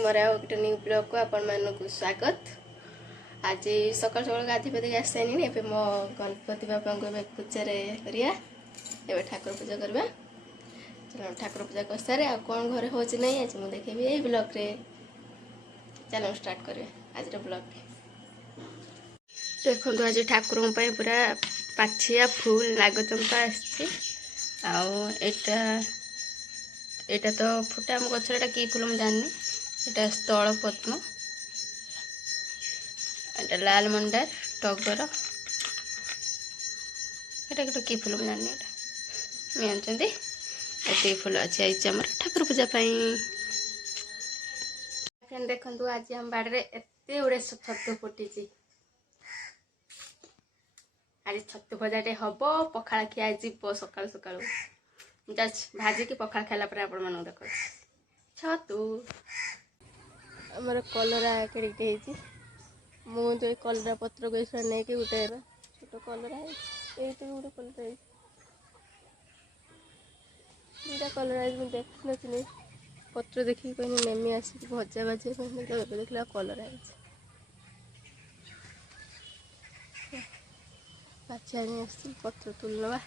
मोर आउ गोटे new blog को आपण मानक स्वागत। आज सकाल सकाल गाधी पाधी आसानी ए मो गणपति बापा को पूजा करिया ए ठाकुर पूजा करवा। चलो ठाकुर पूजा कर सारे आ कौन घरे हो नहीं आज मुझे देखेबी ए ब्लॉग रे। चलो स्टार्ट करवा आज ब्लॉग। देखो आज ठाकुर पूरा पाछिया फुल नागचंपा आटा एटा तो फुटा आम गचर कि फुल मुझे जानी एटा स्थल पद्म एटा लाल मंडार टगर एटा गोटे कि फुल मुझे जानी जानते ये फुल अच्छी आई आम ठाकुर पूजा देखु आज आम बाड़े एत गुड़े छतु फुटी। आज छतु भजाटे हम पखाड़ खिया सकाल सकाल भाजिकी पखाड़ खाला आपण मन देख छतु आमर कलरा केड़े मुझे कलरा पत्र को नहीं कि गोटे छोट कलरा है गोटे कलरा है दुटा कलरा है मुझे देख नी पत्र देखिए कहनी नेमी आसिक भजा भाजी देखला कलरा है बाछा पत्र तुल नवा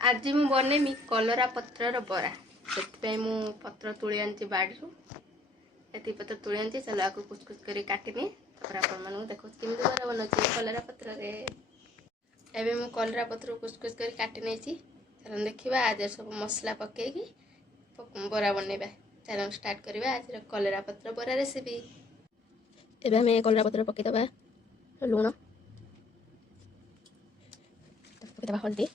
आज मु बनैमी कलरा पत्र बरा से मु पत्र तुली आनी बाड़ी ये पत्र तुली आनी चलो आपको कुछ कुछ कर काटनी आप देखो कमी बरा बनाऊँ कलरा पत्र एवं मु कलरा पत्र कुछ कुछ कर काटी नहीं चलो देखा आज सब मसला पकईकी बरा बनवा। चलो स्टार्ट करवा आज कलरा पत्र बरा रेसिपी। एवं आम कलरा पत्र पकईदबा लुण पकईदबा हल्दी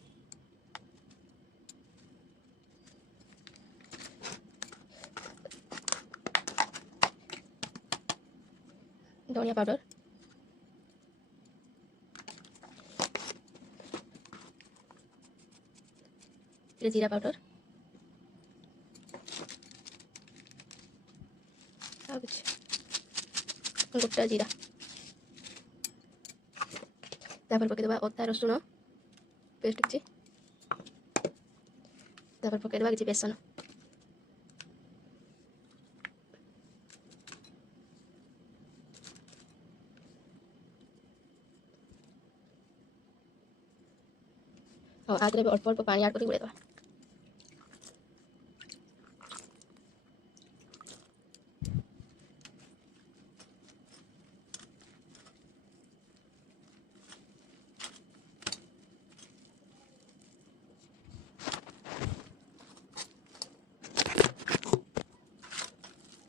धनिया पाउडर जीरा पाउडर गोटा जीरा पकईदबा अदा रसुण पेस्ट किसी पकईदबा किसी बेसन और आदि अल्प अल्प पानी ऐड करके गुड़ेदबा।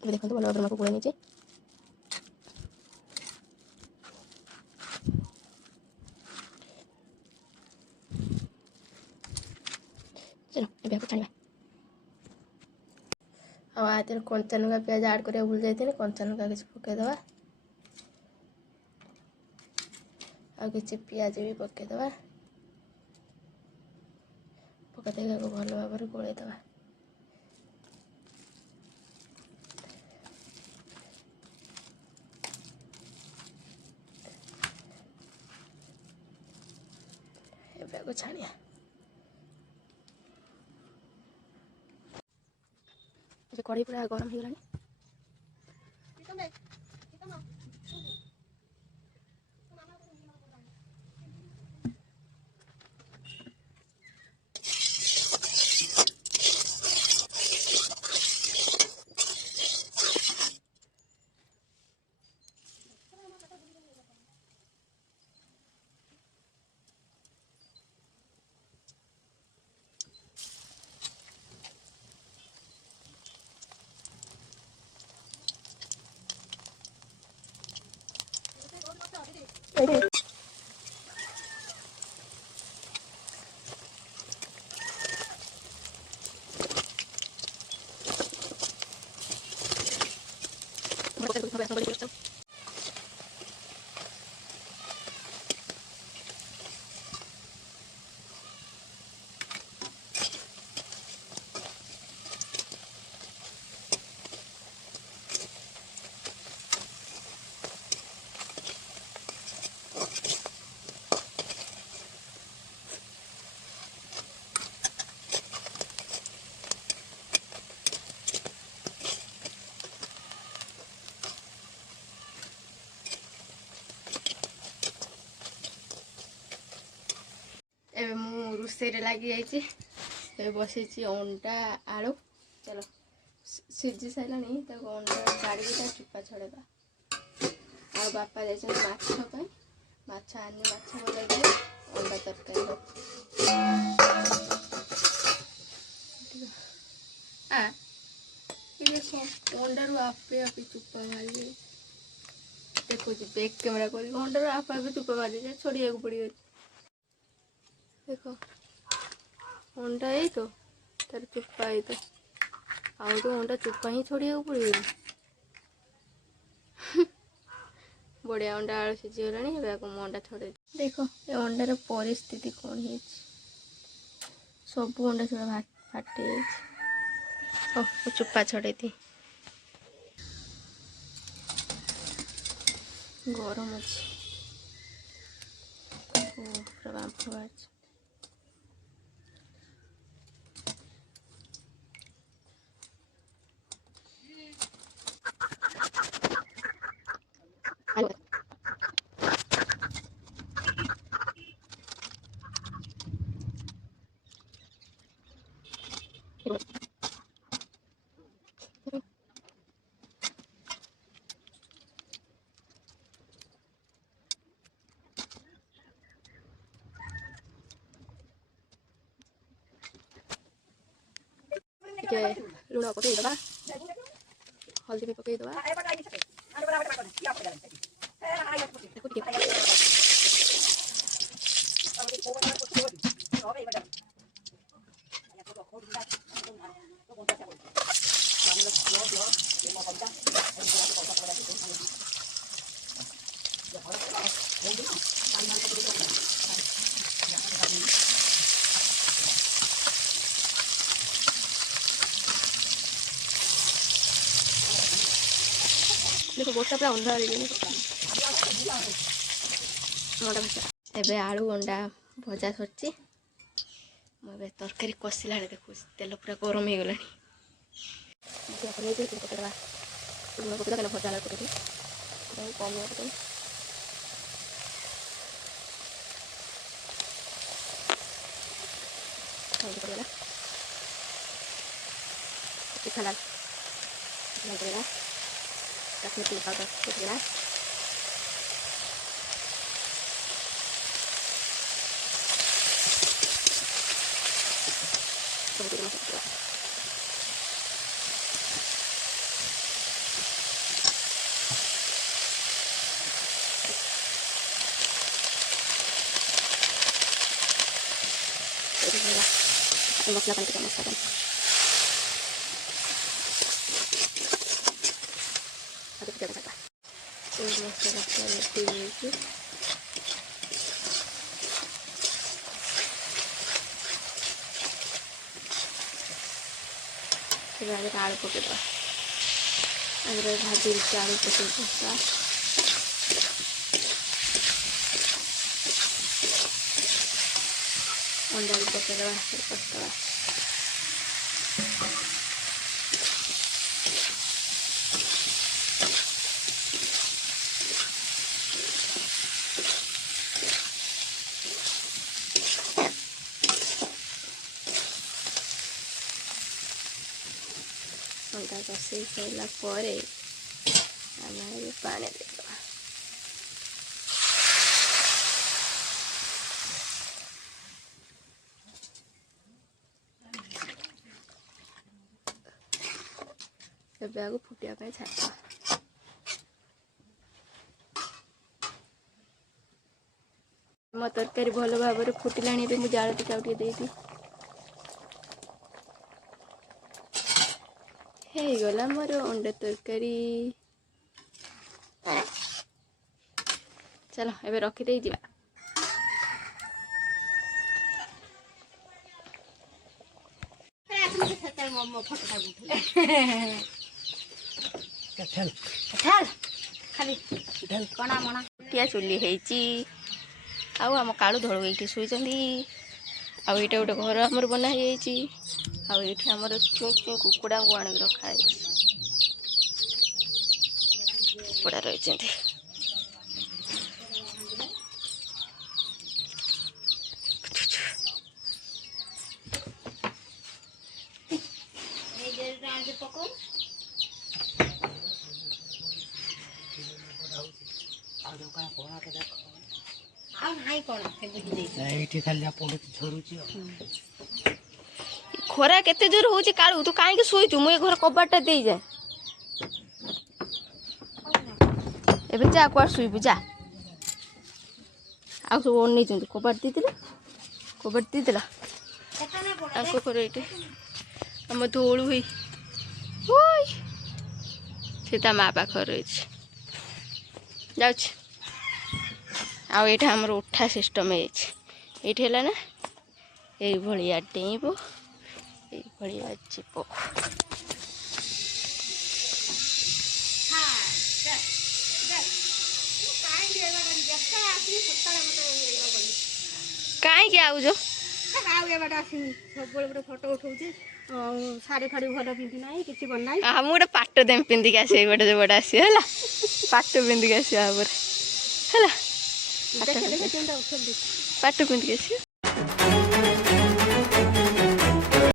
देखो भल भाव गोल नहीं चलो ये छाड़ा आदि कंचा लंका प्याज ऐड कर भूल जाते कंचा लंका किसी पकईदबा आ किसी पियाज भी पकईदबा पकई भल भाव गोलैदबा। छाड़िया कढ़ी पूरा गरम हो गलानी ଏବେ ମୁଁ ରୋଷେଇରେ ଲାଗି ଯାଇଛି। ଏବେ ବସେଇଛି ଅଣ୍ଡା ଆଳୁ। ଚାଲ ସିଝି ସାରିଲାଣି, ତାକୁ ଅଣ୍ଡା କାଢ଼ିକି ତା ଚୁପା ଛଡ଼େଇବା। ଆଉ ବାପା ଯାଇଛନ୍ତି ମାଛ ପାଇଁ, ମାଛ ଆଣିଲେ ମାଛ ବନେଇକି ଅଣ୍ଡା ତରକାରୀ ହବ। ଅଣ୍ଡାରୁ ଆପେ ଆପେ ଚୁପା ବାହାରିଯାଏ। ଦେଖୁଛି ବ୍ୟାକ୍ କ୍ୟାମେରା କରିକି ଅଣ୍ଡାରୁ ଆପେ ଆପେ ଚୁପା ବାହାରିଯାଏ, ଛଡ଼େଇବାକୁ ପଡ଼ିବ। ଦେଖ ଅଣ୍ଡା ଏଇ ତ ତାର ଚୁପା ଏଇ ତ, ଆଉ ତ ଅଣ୍ଡା ଚୁପା ହିଁ ଛଡ଼େଇବାକୁ ପଡ଼ିବ। ବଢ଼ିଆ ଅଣ୍ଡା ଆଳୁ ସିଝିଗଲାଣି। ଏବେ ଆକୁ ମୁଁ ଅଣ୍ଡା ଛଡ଼େଇ। ଦେଖ ଏ ଅଣ୍ଡାର ପରିସ୍ଥିତି କ'ଣ ହେଇଛି। ସବୁ ଅଣ୍ଡା ଛଡ଼ା ଫାଟି ଯାଇଛି। ହଉ ଚୁପା ଛଡ଼େଇଦିଏ। ଗରମ ଅଛି, ପୁରା ବାମ୍ଫ ବାହାରିଛି। ଟିକେ ଲୁଣ ପକେଇଦବା, ହଳଦୀ ବି ପକେଇଦବା। देखो गोटा पूरा अंधा एबे आलू अंडा भजा सर मुझे तरकारी कषिला देखो तेल पूरा गरम हो गला भजा कम kasih tiga atau tiga kemudian masuk ke dalam jadi silakan kita masukkan kita masak आलू पकड़ भाजी आलू पकड़ अंडा पकड़ कष्टवा अंडा कषे सारा पानी देवा आगे फुटिया छाड़ मो तरकारी भल भाव फुटिला मुझे जाल टे देती गला मोर अंडा तरकारी चलो एबे रखी दे दिबा टिया चुली ହେଇଛି ଆଉ ଆମ କାଳୁ ଧଳୁ ଏଇଠି ଶୋଇଛନ୍ତି ଆଉ ଏଇଟା ଗୋଟେ ଘର ଆମର ବନା ହେଇଯାଇଛି ଆଉ ଏଇଠି ଆମର ଚୁଁ ଚୁଁ କୁକୁଡ଼ାଙ୍କୁ ଆଣିକି ରଖା ହେଇଛି କୁକୁଡ଼ା ରହିଛନ୍ତି ଖରା କେତେ ଜୋର ହଉଛି କାଳୁ ତୁ କାହିଁକି ଶୋଇଛୁ ମୁଁ ଏ ଘର କବାଟଟା ଦେଇଯାଏ ଏବେ ଯା କୁଆଡେ ଶୋଇବୁ ଯା ଆଉ ସବୁ ଅନେଇଛନ୍ତି କବାଟ ଦେଇଥିଲା ତାଙ୍କ ଘର ଏଇଠି ଆମ ଧଉଳୁ ହୋଇ ସେ ତା ମା ପାଖରେ ରହିଛି ଯାଉଛି ଆଉ ଏଇଟା ଆମର ଉଠା ସିଷ୍ଟମ ହେଇଛି ଏଇଠି ହେଲା ନା ଏଇଭଳିଆ ଡେଇଁବ ଏଇଭଳିଆ ଯିବ କାହିଁକି ଆଉଛ ସବୁବେଳେ ଫଟୋ ଉଠଉଛି ଶାଢ଼ୀ ଫାड़ी ଭଲ ପିନ୍ଧି ନାହିଁ କିଛି ବନାଇ ମୁଁ ଗୋଟେ ପାଟ ଦେମି ପିନ୍ଧିକି ଆସିବି ଗୋଟେ ଯୋଉଟା ଆସିବ ହେଲା ପାଟ ପିନ୍ଧିକି ଆସିବା ପରେ ହେଲା ପାଟ ପିନ୍ଧିକି ଆସିବ